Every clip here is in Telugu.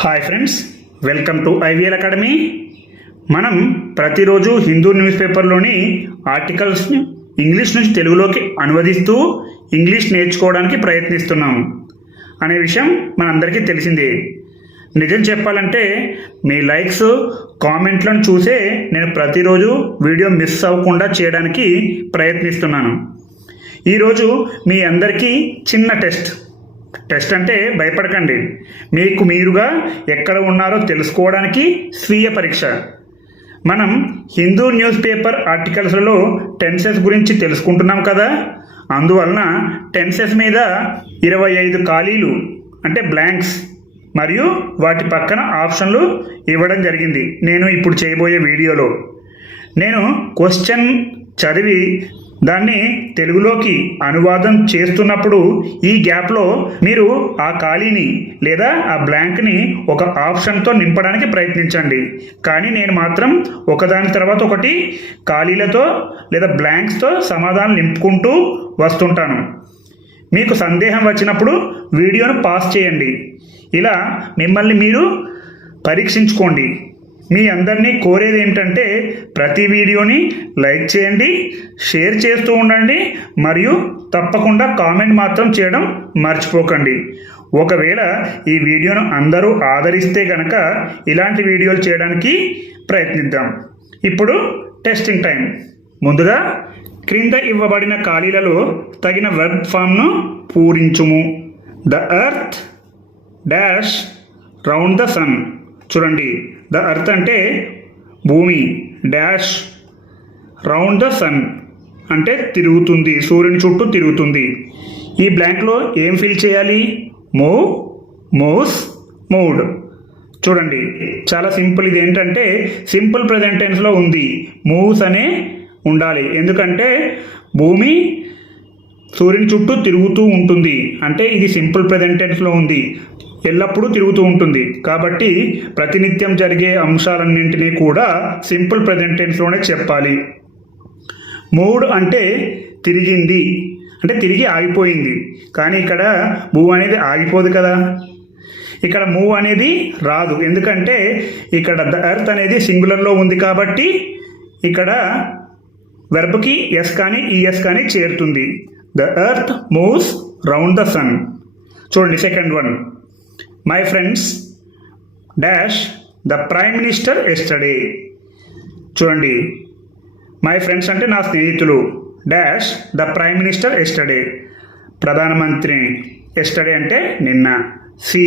Hi friends, welcome to IVL academy. మనం ప్రతిరోజు హిందూ న్యూస్ పేపర్లోని ఆర్టికల్స్ని ఇంగ్లీష్ నుంచి తెలుగులోకి అనువదిస్తూ ఇంగ్లీష్ నేర్చుకోవడానికి ప్రయత్నిస్తున్నాము అనే విషయం మనందరికీ తెలిసిందే. నిజం చెప్పాలంటే మీ లైక్స్, కామెంట్లను చూసే నేను ప్రతిరోజు వీడియో మిస్ అవ్వకుండా చేయడానికి ప్రయత్నిస్తున్నాను. ఈరోజు మీ అందరికీ చిన్న టెస్ట్ అంటే భయపడకండి. మీకు మీరుగా ఎక్కడ ఉన్నారో తెలుసుకోవడానికి స్వీయ పరీక్ష. మనం హిందూ న్యూస్ పేపర్ ఆర్టికల్స్లలో టెన్సెస్ గురించి తెలుసుకుంటున్నాం కదా. అందువలన టెన్సెస్ మీద 25 ఖాళీలు అంటే బ్లాంక్స్ మరియు వాటి పక్కన ఆప్షన్లు ఇవ్వడం జరిగింది. నేను ఇప్పుడు చేయబోయే వీడియోలో నేను క్వశ్చన్ చదివి దాన్ని తెలుగులోకి అనువాదం చేస్తున్నప్పుడు ఈ గ్యాప్లో మీరు ఆ ఖాళీని లేదా ఆ బ్లాంక్ని ఒక ఆప్షన్తో నింపడానికి ప్రయత్నించండి. కానీ నేను మాత్రం ఒకదాని తర్వాత ఒకటి ఖాళీలతో లేదా బ్లాంక్స్తో సమాధానం నింపుకుంటూ వస్తుంటాను. మీకు సందేహం వచ్చినప్పుడు వీడియోను పాస్ చేయండి. ఇలా మిమ్మల్ని మీరు పరీక్షించుకోండి. మీ అందరినీ కోరేది ఏమిటంటే ప్రతి వీడియోని లైక్ చేయండి, షేర్ చేస్తూ ఉండండి మరియు తప్పకుండా కామెంట్ మాత్రం చేయడం మర్చిపోకండి. ఒకవేళ ఈ వీడియోను అందరూ ఆదరిస్తే కనుక ఇలాంటి వీడియోలు చేయడానికి ప్రయత్నిద్దాం. ఇప్పుడు టెస్టింగ్ టైం. ముందుగా క్రింద ఇవ్వబడిన ఖాళీలలో తగిన వర్బ్ ఫామ్ను పూరించుము. The earth dash round the sun. చూడండి, ద ఎర్త్ అంటే భూమి, డాష్ రౌండ్ ద సన్ అంటే తిరుగుతుంది, సూర్యుని చుట్టూ తిరుగుతుంది. ఈ బ్లాంక్లో ఏం ఫిల్ చేయాలి? Move, moves, moved. చూడండి, చాలా సింపుల్. ఇది ఏంటంటే సింపుల్ ప్రెజెంట్ టెన్స్లో ఉంది. మూవ్స్ అనే ఉండాలి, ఎందుకంటే భూమి సూర్యుని చుట్టూ తిరుగుతూ ఉంటుంది. అంటే ఇది సింపుల్ ప్రెజెంట్ టెన్స్లో ఉంది, ఎల్లప్పుడూ తిరుగుతూ ఉంటుంది. కాబట్టి ప్రతినిత్యం జరిగే అంశాలన్నింటినీ కూడా సింపుల్ ప్రెజెంట్ టెన్స్లోనే చెప్పాలి. మూవ్డ్ అంటే తిరిగింది, అంటే తిరిగి ఆగిపోయింది. కానీ ఇక్కడ మూవ్ అనేది ఆగిపోదు కదా. ఇక్కడ మూవ్ అనేది రాదు, ఎందుకంటే ఇక్కడ ద ఎర్త్ అనేది సింగులర్లో ఉంది కాబట్టి ఇక్కడ వెర్బ్కి ఎస్ కానీ ఈఎస్ కానీ చేరుతుంది. The earth moves round the sun. చూడండి, second one. My friends dash the prime minister yesterday. చూడండి, మై ఫ్రెండ్స్ అంటే నా స్నేహితులు, dash the prime minister yesterday ప్రధానమంత్రి, ఎస్టర్డే అంటే నిన్న. See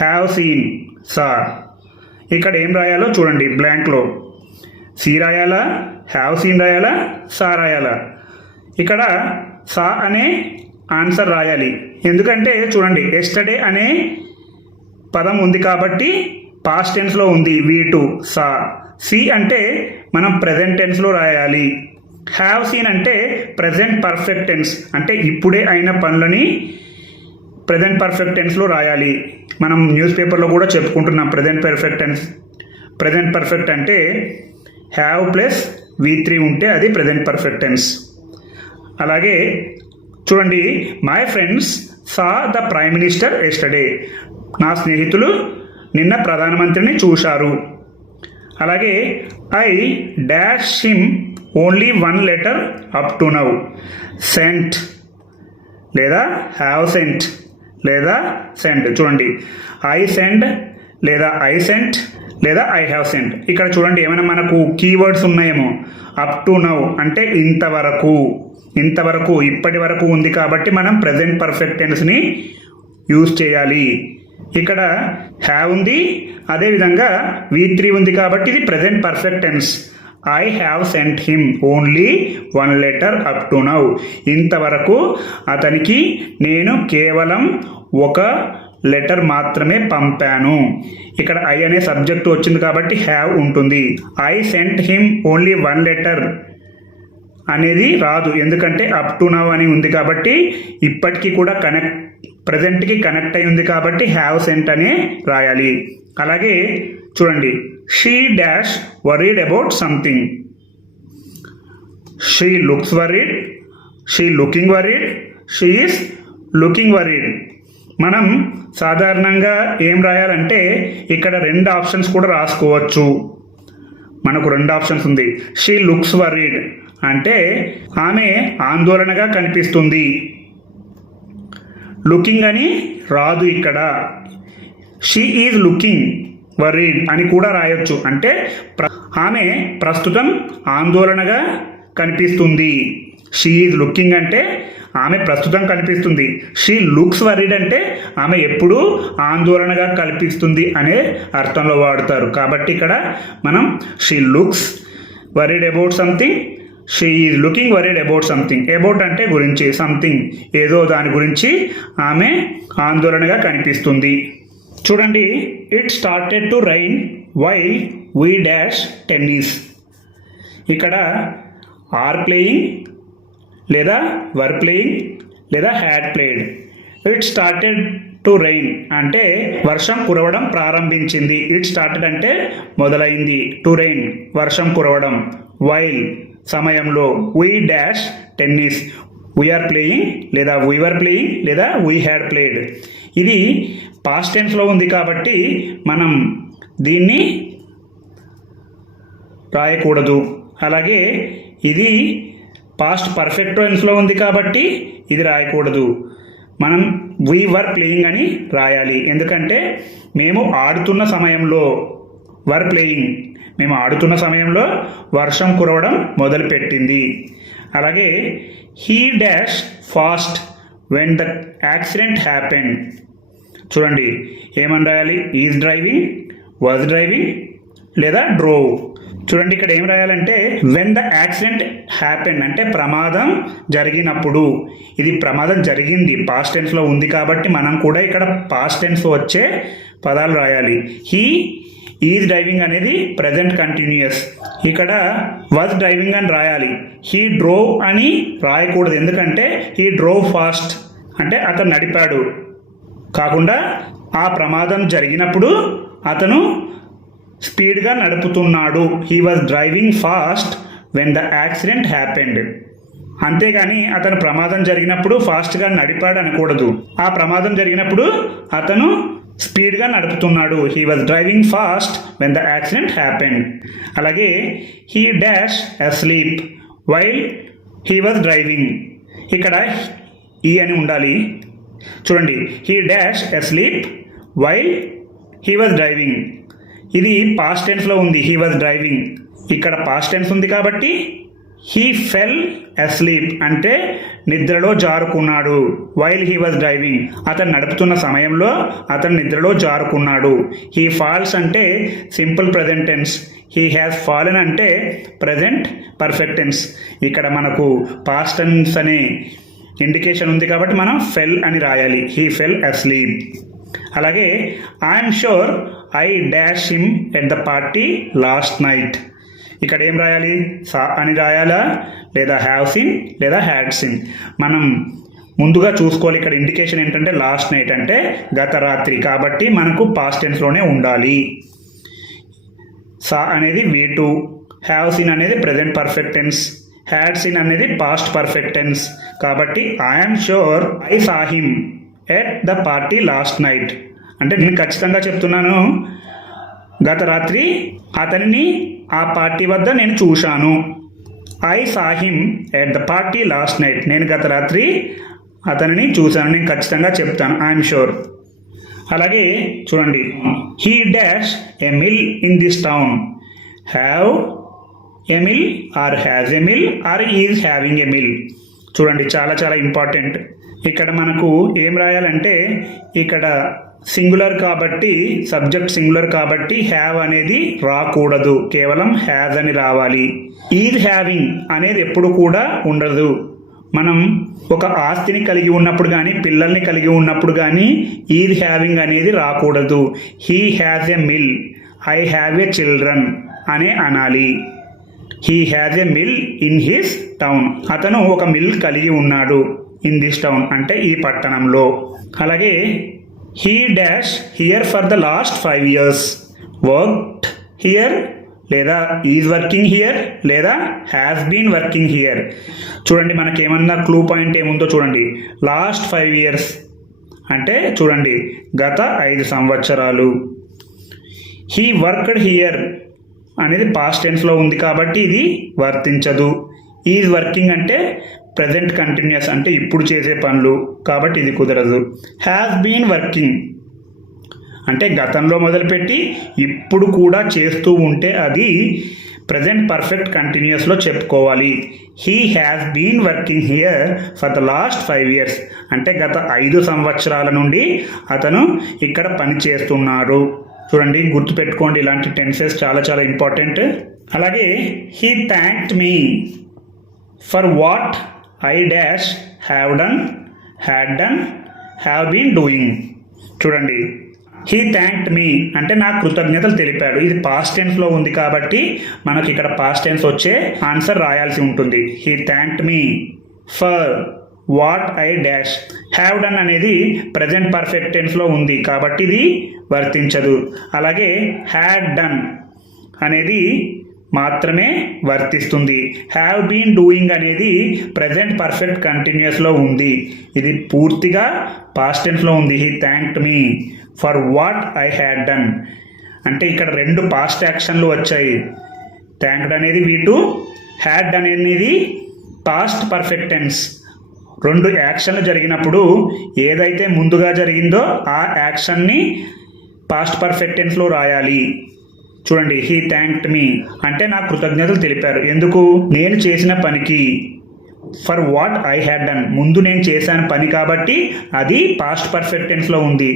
have seen saw. ఇక్కడ ఏం రాయాలో చూడండి, బ్లాంక్లో సీ రాయాలా, హ్యావ్ సీన్ రాయాలా, సా రాయాలా. ఇక్కడ సా అనే ఆన్సర్ రాయాలి, ఎందుకంటే చూడండి ఎస్టర్డే అనే పదం ఉంది కాబట్టి పాస్ట్ టెన్స్లో ఉంది V2 సా. సి అంటే మనం ప్రెజెంట్ టెన్స్లో రాయాలి. హ్యావ్ సీన్ అంటే ప్రెజెంట్ పర్ఫెక్ట్ టెన్స్, అంటే ఇప్పుడే అయిన పనులని ప్రెజెంట్ పర్ఫెక్ట్ టెన్స్లో రాయాలి. మనం న్యూస్ పేపర్లో కూడా చెప్పుకుంటున్నాం present perfect tense. Present perfect అంటే హ్యావ్ ప్లస్ V3 ఉంటే అది ప్రెజెంట్ పర్ఫెక్ట్ టెన్స్. అలాగే చూడండి, my friends saw the prime minister yesterday, నా స్నేహితులు నిన్న ప్రధానమంత్రిని చూశారు. అలాగే I dash him only 1 letter up to now. Sent లేదా హ్యావ్ సెంట్ లేదా సెంట్. చూడండి, ఐ సెండ్ లేదా ఐ సెంట్ లేదా ఐ హ్యావ్ సెంట్. ఇక్కడ చూడండి, ఏమైనా మనకు కీవర్డ్స్ ఉన్నాయేమో. అప్ టు నౌ అంటే ఇంతవరకు, ఇంతవరకు ఇప్పటి వరకు ఉంది కాబట్టి మనం ప్రెజెంట్ పర్ఫెక్ట్ టెన్స్ని యూజ్ చేయాలి. ఇక్కడ హ్యావ్ ఉంది, అదేవిధంగా V3 ఉంది కాబట్టి ఇది present perfect tense. I have sent him only 1 letter up to now. ఇంతవరకు అతనికి నేను కేవలం 1 లెటర్ మాత్రమే పంపాను. ఇక్కడ ఐ అనే సబ్జెక్ట్ వచ్చింది కాబట్టి హ్యావ్ ఉంటుంది. I sent him only 1 letter అనేది రాదు, ఎందుకంటే అప్ టు నౌ అని ఉంది కాబట్టి ఇప్పటికీ కూడా ప్రజెంట్కి కనెక్ట్ అయి ఉంది కాబట్టి హ్యావ్ సెంట్ అనే రాయాలి. అలాగే చూడండి, she dash worried about something. She looks worried, she looking worried, she is looking worried. మనం సాధారణంగా ఏం రాయాలంటే ఇక్కడ 2 ఆప్షన్స్ కూడా రాసుకోవచ్చు. మనకు 2 ఆప్షన్స్ ఉంది. షీ లుక్స్ వరీడ్ అంటే ఆమె ఆందోళనగా కనిపిస్తుంది. లుకింగ్ అని రాదు ఇక్కడ. షీ ఈజ్ లుకింగ్ వరీడ్ అని కూడా రాయొచ్చు. అంటే ఆమె ప్రస్తుతం ఆందోళనగా కనిపిస్తుంది. షీ ఈజ్ లుకింగ్ అంటే ఆమె ప్రస్తుతం కనిపిస్తుంది. షీ లుక్స్ వరీడ్ అంటే ఆమె ఎప్పుడూ ఆందోళనగా కనిపిస్తుంది అనే అర్థంలో వాడతారు. కాబట్టి ఇక్కడ మనం she looks worried about something, she is looking worried about something. About అంటే గురించి, సంథింగ్ ఏదో దాని గురించి ఆమె ఆందోళనగా కనిపిస్తుంది. చూడండి, it started to rain while we dash tennis. ఇక్కడ ఆర్ ప్లేయింగ్ లేదా వర్ ప్లేయింగ్ లేదా had played. It started to rain అంటే వర్షం కురవడం ప్రారంభించింది. ఇట్ స్టార్టెడ్ అంటే మొదలైంది, టు రైన్ వర్షం కురవడం, వైల్ సమయంలో, we dash tennis we are playing లేదా వీవర్ ప్లేయింగ్ లేదా వీ హ్యాడ్ ప్లేడ్. ఇది పాస్ట్ టెన్స్లో ఉంది కాబట్టి మనం దీన్ని రాయకూడదు. అలాగే ఇది పాస్ట్ పర్ఫెక్ట్ టెన్స్లో ఉంది కాబట్టి ఇది రాయకూడదు. మనం వీ వర్ ప్లేయింగ్ అని రాయాలి. ఎందుకంటే మేము ఆడుతున్న సమయంలో, వర్ ప్లేయింగ్ మేము ఆడుతున్న సమయంలో వర్షం కురవడం మొదలుపెట్టింది. అలాగే he dash fast when the accident happened. చూడండి, ఏమని రాయాలి? ఈజ్ డ్రైవింగ్, వాజ్ డ్రైవింగ్ లేదా డ్రోవ్. చూడండి, ఇక్కడ ఏం రాయాలంటే వెన్ ద యాక్సిడెంట్ హ్యాపెన్ అంటే ప్రమాదం జరిగినప్పుడు. ఇది ప్రమాదం జరిగింది, పాస్ట్ టెన్స్లో ఉంది కాబట్టి మనం కూడా ఇక్కడ పాస్ట్ టెన్స్ వచ్చే పదాలు రాయాలి. హీ ఈజ్ డ్రైవింగ్ అనేది ప్రెజెంట్ కంటిన్యూయస్. ఇక్కడ వాజ్ డ్రైవింగ్ అని రాయాలి. హీ డ్రోవ్ అని రాయకూడదు. ఎందుకంటే హీ డ్రోవ్ ఫాస్ట్ అంటే అతను నడిపాడు కాకుండా ఆ ప్రమాదం జరిగినప్పుడు అతను స్పీడ్గా నడుపుతున్నాడు. He was driving fast when the accident happened. అంతేగాని అతను ప్రమాదం జరిగినప్పుడు ఫాస్ట్గా నడిపాడు అనకూడదు. ఆ ప్రమాదం జరిగినప్పుడు అతను స్పీడ్గా నడుపుతున్నాడు. He was driving fast when the accident happened. అలాగే he dash asleep while he was driving. ఇక్కడ ఈ అని ఉండాలి. చూడండి, he dash asleep while he was driving. ఇది పాస్ట్ టెన్స్లో ఉంది, హీ వాజ్ డ్రైవింగ్. ఇక్కడ పాస్ట్ టెన్స్ ఉంది కాబట్టి హీ ఫెల్ అస్లీప్ అంటే నిద్రలో జారుకున్నాడు. వైల్ హీ వాజ్ డ్రైవింగ్ అతను నడుపుతున్న సమయంలో అతను నిద్రలో జారుకున్నాడు. హీ ఫాల్స్ అంటే simple present tense. He has fallen అంటే ప్రెజెంట్ పర్ఫెక్ట్ టెన్స్. ఇక్కడ మనకు పాస్ట్ టెన్స్ అనే ఇండికేషన్ ఉంది కాబట్టి మనం ఫెల్ అని రాయాలి. He fell asleep. అలాగే I'm sure I dash him at the party last night. ఇక్కడ ఏం రాయాలి? సా అని రాయాలా లేదా హ్యావ్ సీన్ లేదా హ్యాడ్ సీన్. మనం ముందుగా చూసుకోవాలి. ఇక్కడ ఇండికేషన్ ఏంటంటే లాస్ట్ నైట్ అంటే గత రాత్రి కాబట్టి మనకు పాస్ట్ టెన్స్లోనే ఉండాలి. సా అనేది V2, హ్యావ్ సీన్ అనేది present perfect tense, had seen అనేది పాస్ట్ పర్ఫెక్ట్ టెన్స్. కాబట్టి I'm sure I saw him at the party last night అంటే నేను ఖచ్చితంగా చెప్తున్నాను, గత రాత్రి అతనిని ఆ పార్టీ వద్ద నేను చూశాను. I saw him at the party last night నేను గత రాత్రి అతనిని చూశాను, నేను ఖచ్చితంగా చెప్తాను. I'm sure. అలాగే చూడండి, he dash a mill in this town. Have a mill or has a mill or is having a mill. చూడండి, చాలా చాలా ఇంపార్టెంట్. ఇక్కడ మనకు ఏం రాయాలంటే ఇక్కడ సింగులర్ కాబట్టి, సబ్జెక్ట్ సింగులర్ కాబట్టి హ్యావ్ అనేది రాకూడదు, కేవలం హ్యాజ్ అని రావాలి. ఈజ్ హ్యావింగ్ అనేది ఎప్పుడు కూడా ఉండదు. మనం ఒక ఆస్తిని కలిగి ఉన్నప్పుడు కానీ పిల్లల్ని కలిగి ఉన్నప్పుడు కానీ ఈజ్ హ్యావింగ్ అనేది రాకూడదు. He has a mill, I have a children అనే అనాలి. He has a mill in his town అతను ఒక మిల్ కలిగి ఉన్నాడు. ఇన్ దిస్ టౌన్ అంటే ఈ పట్టణంలో. అలాగే he dash here for the last 5 years. Worked here లేదా ఈజ్ వర్కింగ్ హియర్ లేదా హ్యాస్ బీన్ వర్కింగ్ హియర్. చూడండి, మనకేమన్నా క్లూ పాయింట్ ఏముందో చూడండి. లాస్ట్ 5 years అంటే చూడండి గత 5 సంవత్సరాలు. హీ వర్క్డ్ హియర్ అనేది పాస్ట్ టెన్స్లో ఉంది కాబట్టి ఇది వర్తించదు. ఈజ్ వర్కింగ్ అంటే ప్రజెంట్ కంటిన్యూస్ అంటే ఇప్పుడు చేసే పనులు కాబట్టి ఇది కుదరదు. హ్యాస్ బీన్ వర్కింగ్ అంటే గతంలో మొదలుపెట్టి ఇప్పుడు కూడా చేస్తూ ఉంటే అది ప్రజెంట్ పర్ఫెక్ట్ కంటిన్యూస్లో చెప్పుకోవాలి. He has been working here for the last 5 years అంటే గత 5 సంవత్సరాల నుండి అతను ఇక్కడ పని చేస్తున్నాడు. చూడండి గుర్తుపెట్టుకోండి, ఇలాంటి టెన్సెస్ చాలా చాలా ఇంపార్టెంట్. అలాగే he thanked me for what I dash have done, had done, have been doing. చూడండి హీ థ్యాంక్డ్ మీ అంటే నాకు కృతజ్ఞతలు తెలిపాడు. ఇది పాస్ట్ టెన్స్లో ఉంది కాబట్టి మనకి ఇక్కడ పాస్ట్ టెన్స్ వచ్చే ఆన్సర్ రాయాల్సి ఉంటుంది. He thanked me for what I dash. Have done అనేది ప్రజెంట్ పర్ఫెక్ట్ టెన్స్లో ఉంది కాబట్టి ఇది వర్తించదు. అలాగే హ్యాడ్ డన్ అనేది మాత్రమే వర్తిస్తుంది. హ్యావ్ బీన్ డూయింగ్ అనేది ప్రజెంట్ పర్ఫెక్ట్ కంటిన్యూస్లో ఉంది. ఇది పూర్తిగా పాస్ట్ టెన్స్లో ఉంది. He thanked me for what I had done అంటే ఇక్కడ 2 పాస్ట్ యాక్షన్లు వచ్చాయి. థ్యాంక్డ్ అనేది V2, హ్యాడ్ అనేది పాస్ట్ పర్ఫెక్ట్ టెన్స్. 2 యాక్షన్లు జరిగినప్పుడు ఏదైతే ముందుగా జరిగిందో ఆ యాక్షన్ని పాస్ట్ పర్ఫెక్ట్ టెన్స్లో రాయాలి. చూడండి హీ థ్యాంక్డ్ మీ అంటే నాకు కృతజ్ఞతలు తెలిపారు. ఎందుకు? నేను చేసిన పనికి. For what I had done ముందు నేను చేశాను పని కాబట్టి అది పాస్ట్ పర్ఫెక్ట్ టెన్స్లో ఉంది.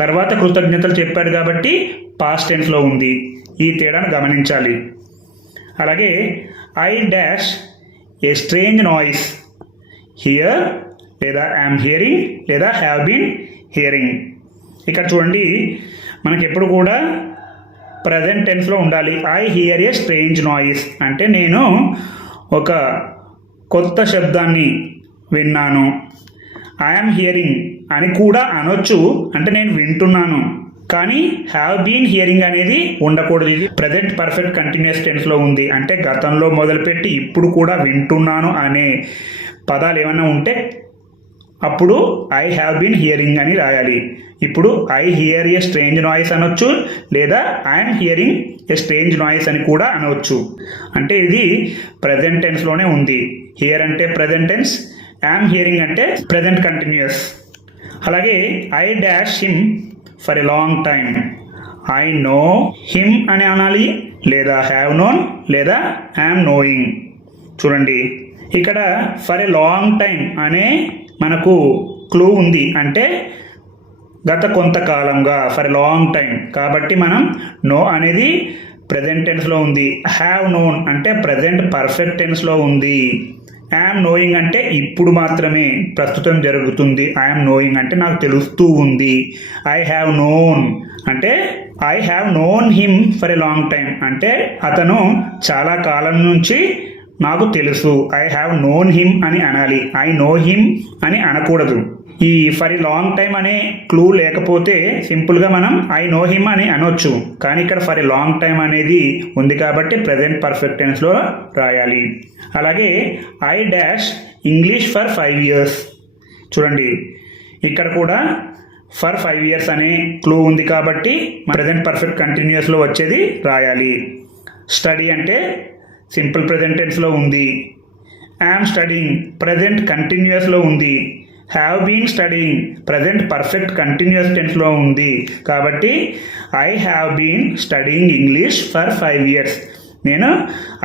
తర్వాత కృతజ్ఞతలు చెప్పాడు కాబట్టి పాస్ట్ టెన్స్లో ఉంది. ఈ తేడాను గమనించాలి. అలాగే I dash A strange noise here లేదా ఐఎమ్ హియరింగ్ లేదా హ్యావ్ బీన్ హియరింగ్. ఇక్కడ చూడండి మనకి ఎప్పుడు కూడా ప్రజెంట్ టెన్స్లో ఉండాలి. I here A strange noise అంటే నేను ఒక కొత్త శబ్దాన్ని విన్నాను. ఐఎమ్ హియరింగ్ అని కూడా అనొచ్చు అంటే నేను వింటున్నాను. కానీ హ్యావ్ బీన్ హియరింగ్ అనేది ఉండకూడదు. ఇది ప్రజెంట్ పర్ఫెక్ట్ కంటిన్యూస్ టెన్స్లో ఉంది అంటే గతంలో మొదలుపెట్టి ఇప్పుడు కూడా వింటున్నాను అనే పదాలు ఏమైనా ఉంటే అప్పుడు ఐ హ్యావ్ బీన్ హియరింగ్ అని రాయాలి. ఇప్పుడు I here A strange noise అనొచ్చు లేదా I'm hearing A strange noise అని కూడా అనవచ్చు. అంటే ఇది ప్రజెంట్ టెన్స్లోనే ఉంది. హియర్ అంటే ప్రజెంట్ టెన్స్, ఐఎమ్ హియరింగ్ అంటే ప్రజెంట్ కంటిన్యూస్. అలాగే I dash him for a long time. I know him అని అనాలి లేదా హ్యావ్ నోన్ లేదా ఐఎమ్ నోయింగ్. చూడండి ఇక్కడ ఫర్ ఎ లాంగ్ టైమ్ అనే మనకు క్లూ ఉంది అంటే గత కొంతకాలంగా ఫర్ ఎ లాంగ్ టైం కాబట్టి మనం నో అనేది ప్రజెంట్ టెన్స్లో ఉంది. హ్యావ్ నోన్ అంటే ప్రజెంట్ పర్ఫెక్ట్ టెన్స్లో ఉంది. ఐఎమ్ నోయింగ్ అంటే ఇప్పుడు మాత్రమే ప్రస్తుతం జరుగుతుంది. ఐఎమ్ నోయింగ్ అంటే నాకు తెలుస్తూ ఉంది. ఐ హ్యావ్ నోన్ అంటే I have known him for a long time అంటే అతను చాలా కాలం నుంచి నాకు తెలుసు. ఐ హ్యావ్ నోన్ హిమ్ అని అనాలి. ఐ నో హిమ్ అని అనకూడదు. ఈ ఫర్ ఎ లాంగ్ టైం అనే క్లూ లేకపోతే సింపుల్గా మనం ఐ నో హిమ్ అని అనొచ్చు. కానీ ఇక్కడ ఫర్ ఎ లాంగ్ టైం అనేది ఉంది కాబట్టి ప్రజెంట్ పర్ఫెక్ట్ టెన్స్లో రాయాలి. అలాగే I dash English for 5 years. చూడండి ఇక్కడ కూడా ఫర్ 5 years అనే క్లూ ఉంది కాబట్టి ప్రజెంట్ పర్ఫెక్ట్ కంటిన్యూస్లో వచ్చేది రాయాలి. స్టడీ అంటే సింపుల్ ప్రజెంట్ టెన్స్లో ఉంది. ఐఎమ్ స్టడీయింగ్ ప్రజెంట్ కంటిన్యూస్లో ఉంది. Have been studying present perfect continuous టెన్స్లో ఉంది కాబట్టి I have been studying English for 5 years. నేను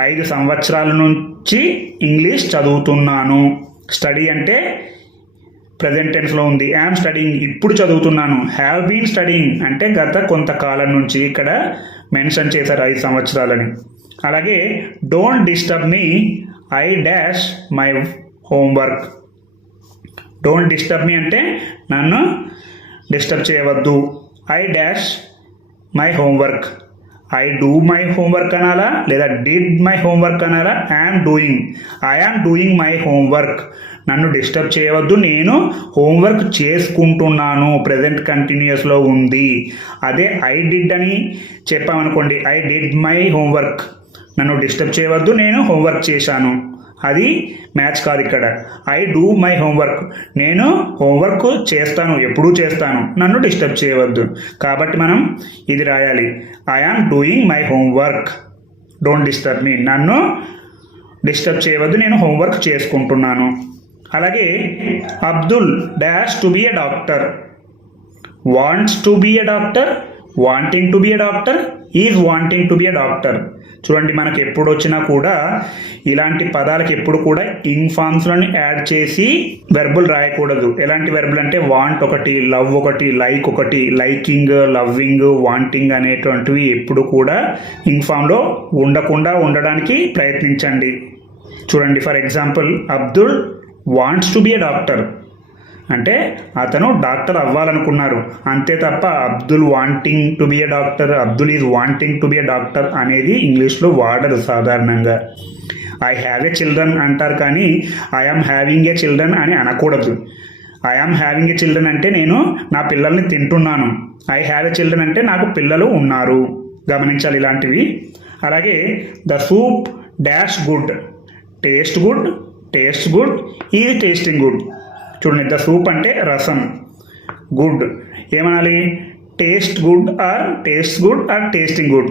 5 సంవత్సరాల నుంచి ఇంగ్లీష్ చదువుతున్నాను. స్టడీ అంటే ప్రజెంట్ టెన్స్లో ఉంది. ఐఎమ్ స్టడీయింగ్ ఇప్పుడు చదువుతున్నాను. హ్యావ్ బీన్ స్టడీయింగ్ అంటే గత కొంతకాలం నుంచి ఇక్కడ మెన్షన్ చేశారు 5 సంవత్సరాలని. అలాగే don't disturb me I dash my homework. Don't disturb మీ అంటే నన్ను డిస్టర్బ్ చేయవద్దు. I dash my homework. I do my homework అనాలా లేదా డిడ్ మై హోంవర్క్ అనాలా? I'm doing my homework. నన్ను డిస్టర్బ్ చేయవద్దు, నేను హోంవర్క్ చేసుకుంటున్నాను ప్రజెంట్ కంటిన్యూస్లో ఉంది. అదే ఐ డిడ్ అని చెప్పామనుకోండి, ఐ డిడ్ మై హోంవర్క్. నన్ను డిస్టర్బ్ చేయవద్దు, నేను హోంవర్క్ చేశాను. అది మ్యాచ్ కాదు ఇక్కడ. ఐ డూ మై హోంవర్క్, నేను హోంవర్క్ చేస్తాను, ఎప్పుడూ చేస్తాను, నన్ను డిస్టర్బ్ చేయవద్దు. కాబట్టి మనం ఇది రాయాలి, I am doing my homework, don't disturb me, నన్ను డిస్టర్బ్ చేయవద్దు, నేను హోంవర్క్ చేసుకుంటున్నాను. అలాగే Abdul dash to be a doctor, wants to be a doctor, wanting to be a doctor, is wanting to be a doctor. చూడండి, మనకి ఎప్పుడు వచ్చినా కూడా ఇలాంటి పదాలకు ఎప్పుడు కూడా ఇంగ్ ఫార్మ్స్లను యాడ్ చేసి వెర్బులు రాయకూడదు. ఎలాంటి వెర్బులు అంటే వాంట్ ఒకటి, లవ్ ఒకటి, లైక్ ఒకటి, లైకింగ్, లవ్వింగ్, వాంటింగ్ అనేటువంటివి ఎప్పుడు కూడా ఇంగ్ ఫామ్లో ఉండకుండా ఉండడానికి ప్రయత్నించండి. చూడండి, for example Abdul wants to be a doctor అంటే అతను డాక్టర్ అవ్వాలనుకున్నారు, అంతే తప్ప Abdul wanting to be a doctor, Abdul is wanting to be a doctor అనేది ఇంగ్లీష్లో వాడరు సాధారణంగా. ఐ హ్యావ్ ఎ చిల్డ్రన్ అంటారు, కానీ I am having a children అని అనకూడదు. I am having a children అంటే నేను నా పిల్లల్ని తింటున్నాను, ఐ హ్యావ్ ఎ చిల్డ్రన్ అంటే నాకు పిల్లలు ఉన్నారు. గమనించాలి ఇలాంటివి. అలాగే the soup dash good, taste good, taste good, is tasting good. చూడండి, ద సూప్ అంటే రసం, గుడ్ ఏమనాలి, taste good or taste good or tasting good.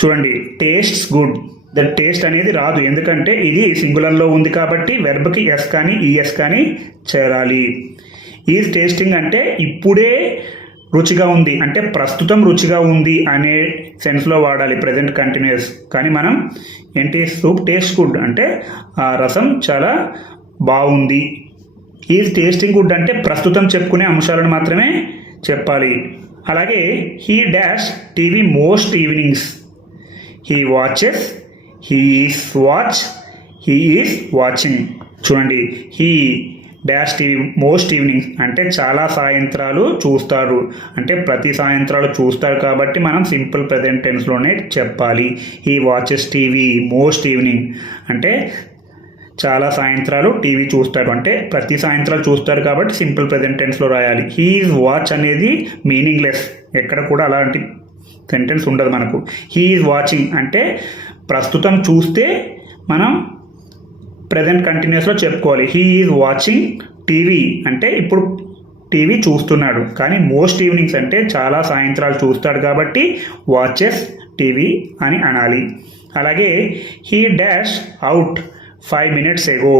చూడండి, టేస్ట్స్ గుడ్, ద టేస్ట్ అనేది రాదు, ఎందుకంటే ఇది సింగులర్లో ఉంది కాబట్టి వెర్బ్కి ఎస్ కానీ ఈఎస్ కానీ చేరాలి. ఈజ్ టేస్టింగ్ అంటే ఇప్పుడే రుచిగా ఉంది, అంటే ప్రస్తుతం రుచిగా ఉంది అనే సెన్స్లో వాడాలి, ప్రజెంట్ కంటిన్యూస్. కానీ మనం ఏంటి, సూప్ టేస్ట్ గుడ్ అంటే ఆ రసం చాలా బాగుంది. ఈజ్ టేస్టింగ్ గుడ్ అంటే ప్రస్తుతం చెప్పుకునే అంశాలను మాత్రమే చెప్పాలి. అలాగే he dash TV most evenings, he watches, he is watch, he is watching. చూడండి, he dash TV most evenings అంటే చాలా సాయంత్రాలు చూస్తారు, అంటే ప్రతి సాయంత్రాలు చూస్తారు కాబట్టి మనం సింపుల్ ప్రెజెంట్ టెన్స్లోనే చెప్పాలి. He watches TV most evening అంటే చాలా సాయంత్రాలు టీవీ చూస్తారు, అంటే ప్రతి సాయంత్రాలు చూస్తారు కాబట్టి సింపుల్ ప్రెజెంట్ టెన్స్లో రాయాలి. హీ ఈజ్ వాచ్ అనేది మీనింగ్లెస్, ఎక్కడ కూడా అలాంటి సెంటెన్స్ ఉండదు మనకు. హీ ఈజ్ వాచింగ్ అంటే ప్రస్తుతం చూస్తే మనం ప్రెజెంట్ కంటిన్యూస్లో చెప్పుకోవాలి. హీ ఈజ్ వాచింగ్ టీవీ అంటే ఇప్పుడు టీవీ చూస్తున్నాడు, కానీ మోస్ట్ ఈవినింగ్స్ అంటే చాలా సాయంత్రాలు చూస్తాడు కాబట్టి వాచెస్ టీవీ అని అనాలి. అలాగే he dash out 5 minutes ago,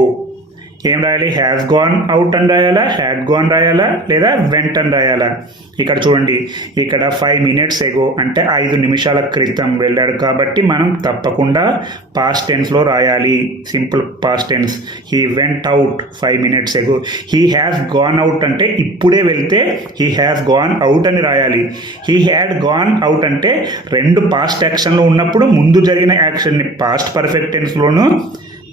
ఏం రాయాలి, హ్యాస్ గాన్ అవుట్ అని రాయాలా, హ్యాడ్ గాన్ రాయాలా, లేదా వెంట్ అని రాయాలా. ఇక్కడ చూడండి, ఇక్కడ 5 minutes ago అంటే 5 నిమిషాల క్రితం వెళ్ళాడు కాబట్టి మనం తప్పకుండా పాస్ట్ టెన్స్లో రాయాలి, simple past tense. He went out 5 minutes ago. He has gone out అంటే ఇప్పుడే వెళ్తే హీ హ్యాస్ గాన్ అవుట్ అని రాయాలి. హీ హ్యాడ్ గాన్ అవుట్ అంటే రెండు పాస్ట్ యాక్షన్లో ఉన్నప్పుడు ముందు జరిగిన యాక్షన్ని పాస్ట్ పర్ఫెక్ట్ టెన్స్లోను,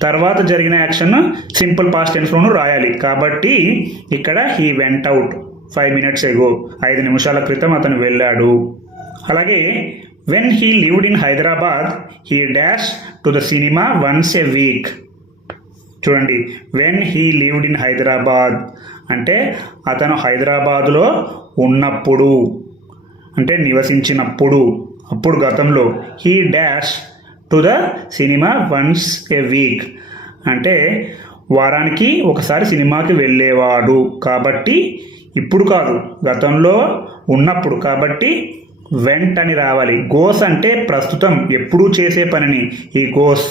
తర్వాత జరిగిన యాక్షన్ సింపుల్ పాస్ట్ టెన్స్లోనూ రాయాలి. కాబట్టి ఇక్కడ he went out 5 minutes ago, 5 నిమిషాల క్రితం అతను వెళ్ళాడు. అలాగే when he lived in Hyderabad he dash to the cinema once a week. చూడండి, when he lived in Hyderabad అంటే అతను హైదరాబాదులో ఉన్నప్పుడు, అంటే నివసించినప్పుడు, అప్పుడు గతంలో. He dash to the cinema once a week అంటే వారానికి ఒకసారి సినిమాకి వెళ్ళేవాడు కాబట్టి ఇప్పుడు కాదు, గతంలో ఉన్నప్పుడు కాబట్టి వెంట్ అని రావాలి. గోస్ అంటే ప్రస్తుతం ఎప్పుడూ చేసే పనిని, ఈ గోస్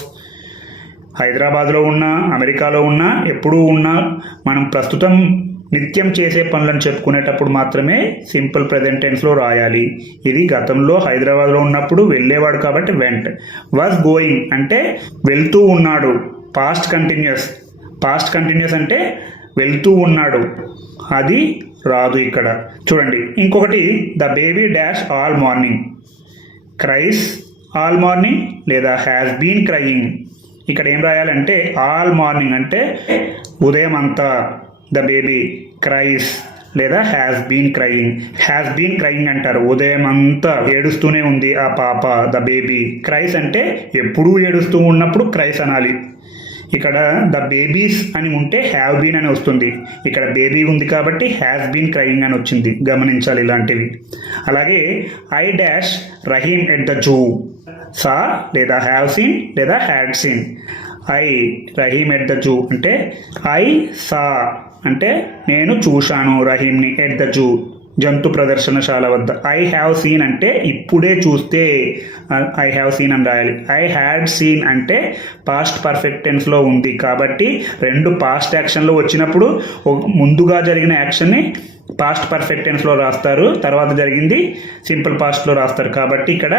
హైదరాబాద్లో ఉన్నా అమెరికాలో ఉన్నా ఎప్పుడూ ఉన్నా మనం ప్రస్తుతం నిత్యం చేసే పనులను చెప్పుకునేటప్పుడు మాత్రమే సింపుల్ ప్రెజెంట్ టెన్స్లో రాయాలి. ఇది గతంలో హైదరాబాద్లో ఉన్నప్పుడు వెళ్ళేవాడు కాబట్టి వెంట్. వాజ్ గోయింగ్ అంటే వెళ్తూ ఉన్నాడు, పాస్ట్ కంటిన్యూస్. పాస్ట్ కంటిన్యూస్ అంటే వెళ్తూ ఉన్నాడు, అది రాదు ఇక్కడ. చూడండి, ఇంకొకటి the baby dash all morning, cries all morning లేదా హ్యాస్ బీన్ క్రయింగ్. ఇక్కడ ఏం రాయాలంటే ఆల్ మార్నింగ్ అంటే ఉదయం అంతా, ద బేబీ క్రైస్ లేదా has been crying. Has been crying అంటారు, ఉదయం అంతా ఏడుస్తూనే ఉంది ఆ పాప, ద బేబీ. క్రైస్ అంటే ఎప్పుడూ ఏడుస్తూ ఉన్నప్పుడు క్రైస్ అనాలి. ఇక్కడ ద బేబీస్ అని ఉంటే హ్యావ్ బీన్ అని వస్తుంది, ఇక్కడ బేబీ ఉంది కాబట్టి హ్యాస్ బీన్ క్రయింగ్ అని వచ్చింది. గమనించాలి ఇలాంటివి. అలాగే I dash Rahim at the zoo, saw లేదా హ్యావ్ సీన్ లేదా had seen. Rahim at the zoo అంటే ఐ సా అంటే నేను చూశాను రహీమ్ని ఎట్ ద జూ జంతు ప్రదర్శనశాల వద్ద. ఐ హ్యావ్ సీన్ అంటే ఇప్పుడే చూస్తే ఐ హ్యావ్ సీన్ అని రాయాలి. ఐ హ్యాడ్ సీన్ అంటే పాస్ట్ పర్ఫెక్ట్ టెన్స్లో ఉంది కాబట్టి రెండు పాస్ట్ యాక్షన్లో వచ్చినప్పుడు ముందుగా జరిగిన యాక్షన్ని పాస్ట్ పర్ఫెక్ట్ టెన్స్లో రాస్తారు, తర్వాత జరిగింది సింపుల్ పాస్ట్లో రాస్తారు. కాబట్టి ఇక్కడ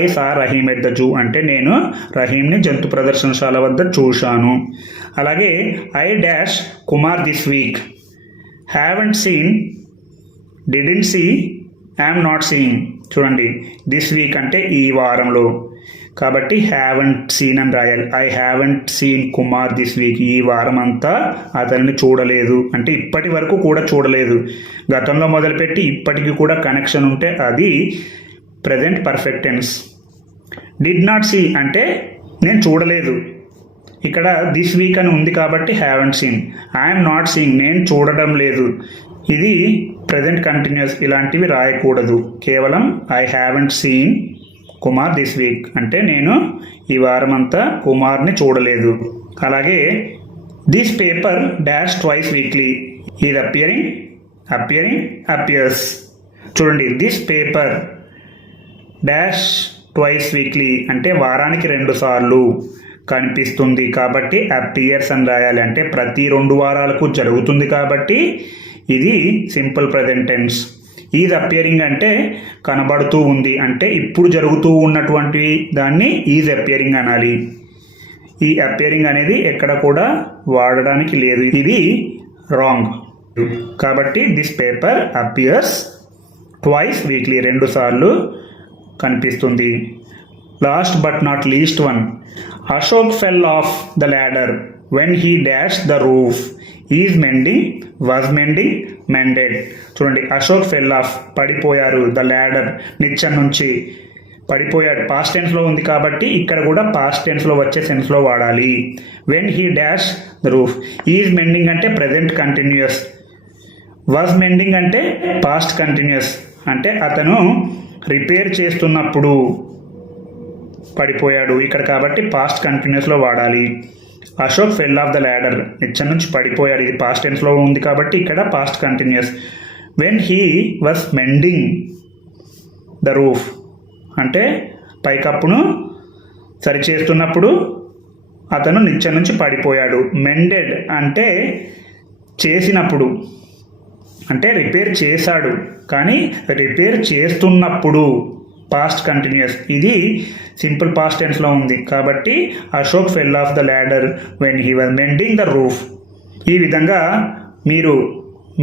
I saw Rahim at the zoo అంటే నేను రహీమ్ని జంతు ప్రదర్శనశాల వద్ద చూశాను. అలాగే I dash Kumar this week, haven't seen, didn't see, I'm not seeing. చూడండి దిస్ వీక్ అంటే ఈ వారంలో కాబట్టి హ్యావెంట్ సీన్ అని రాయాలి. I haven't seen Kumar this week ఈ వారం అంతా అతన్ని చూడలేదు అంటే ఇప్పటి వరకు కూడా చూడలేదు. గతంలో మొదలుపెట్టి ఇప్పటికి కూడా కనెక్షన్ ఉంటే అది present perfect tense. Did not see అంటే నేను చూడలేదు. ఇక్కడ దిస్ వీక్ అని ఉంది కాబట్టి haven't seen. I'm not seeing నేను చూడడం లేదు. ఇది ప్రెజెంట్ కంటిన్యూస్, ఇలాంటివి రాయకూడదు. కేవలం I haven't seen Kumar this week అంటే నేను ఈ వారం అంతా కుమార్ని చూడలేదు. అలాగే this paper dash twice weekly is appearing, appears. చూడండి this paper dash twice weekly అంటే వారానికి 2 సార్లు కనిపిస్తుంది కాబట్టి అపియర్స్ అని రాయాలి. అంటే ప్రతి 2 వారాలకు జరుగుతుంది కాబట్టి ఇది simple present tense. Is appearing అంటే కనబడుతూ ఉంది అంటే ఇప్పుడు జరుగుతూ ఉన్నటువంటి దాన్ని ఈజ్ అపియరింగ్ అనాలి. ఈ అపియరింగ్ అనేది ఎక్కడ కూడా వాడడానికి లేదు, ఇది రాంగ్. కాబట్టి this paper appears twice weekly 2 సార్లు కనిపిస్తుంది. Last but not least one, Ashok fell off the ladder when he dash the roof, is mending, was mending, mended. చూడండి అశోక్ ఫెల్ ఆఫ్ పడిపోయారు, ద ల్యాడర్ నిచ్చెన నుంచి పడిపోయాడు పాస్ట్ టెన్స్లో ఉంది కాబట్టి ఇక్కడ కూడా పాస్ట్ టెన్స్లో వచ్చే సెన్స్లో వాడాలి. When he dash the roof, is mending అంటే ప్రెజెంట్ కంటిన్యూస్, వాజ్ మెండింగ్ అంటే పాస్ట్ కంటిన్యూస్ అంటే అతను రిపేర్ చేస్తున్నప్పుడు పడిపోయాడు ఇక్కడ కాబట్టి పాస్ట్ కంటిన్యూస్లో వాడాలి. Ashok fell off the ladder నిచ్చెన నుంచి పడిపోయాడు, ఇది పాస్ట్ టెన్స్లో ఉంది కాబట్టి ఇక్కడ past continuous. When he was mending the roof అంటే పైకప్పును సరిచేస్తున్నప్పుడు అతను నిచ్చెన నుంచి పడిపోయాడు. మెండెడ్ అంటే చేసినప్పుడు అంటే రిపేర్ చేశాడు కానీ రిపేర్ చేస్తున్నప్పుడు పాస్ట్ కంటిన్యూస్, ఇది సింపుల్ పాస్ట్ టెన్స్లో ఉంది కాబట్టి Ashok fell off the ladder when he was mending the roof. ఈ విధంగా మీరు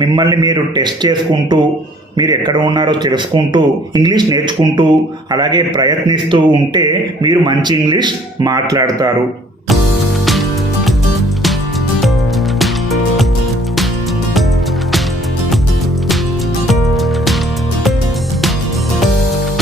మిమ్మల్ని మీరు టెస్ట్ చేసుకుంటూ మీరు ఎక్కడ ఉన్నారో తెలుసుకుంటూ ఇంగ్లీష్ నేర్చుకుంటూ అలాగే ప్రయత్నిస్తూ ఉంటే మీరు మంచి ఇంగ్లీష్ మాట్లాడతారు.